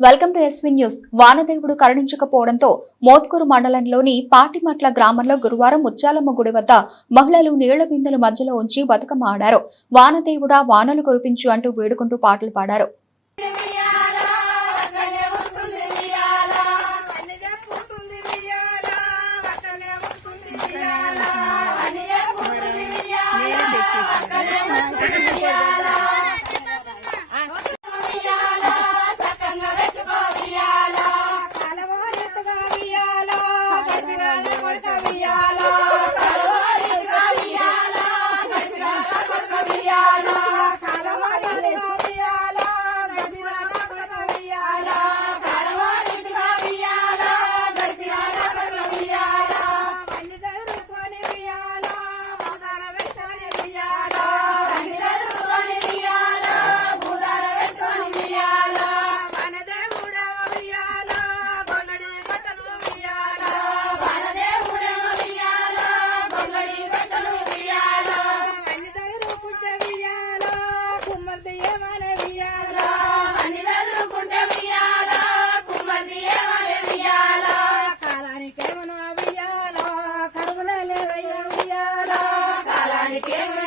Welcome to SV news. వానదేవుడు కరుణించకపోవడంతో మోత్కూరు మండలంలోని పాటిమట్ల గ్రామంలో గురువారం ముత్యాలమ్మ గుడి వద్ద మహిళలు నీళ్ల బిందెల మధ్యలో ఉంచి బతుకమ్మ ఆడారు. వానదేవుడా వానలు కురిపించు అంటూ వేడుకుంటూ పాటలు పాడారు. Qué